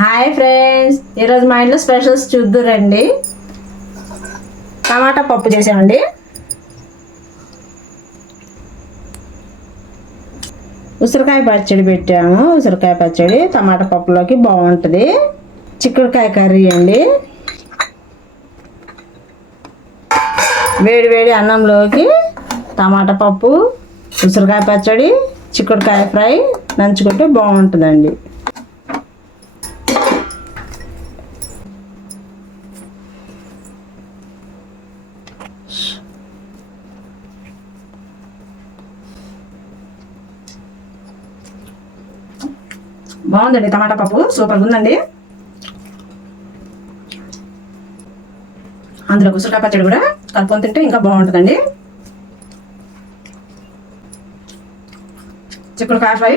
Hi friends, ఈరోజు మా ఇంట్లో స్పెషల్స్ చూద్దురండి. టమాటా పప్పు చేసామండి. ఉసిరికాయ పచ్చడి పెట్టాము. ఉసిరికాయ పచ్చడి టమాటా పప్పులోకి బాగుంటుంది. చిక్కుడుకాయ కర్రీ అండి. వేడి వేడి అన్నంలోకి టమాటా పప్పు, ఉసిరికాయ పచ్చడి, చిక్కుడుకాయ ఫ్రై నంచుకుంటే బాగుంటుందండి. బాగుందండి. టమాటా పప్పు సూపర్గా ఉందండి. అందులో ఉసిరికాయ పచ్చడి కూడా కలుపుకొని తింటే ఇంకా బాగుంటుందండి. చిక్కుడుకాయ ఫ్రై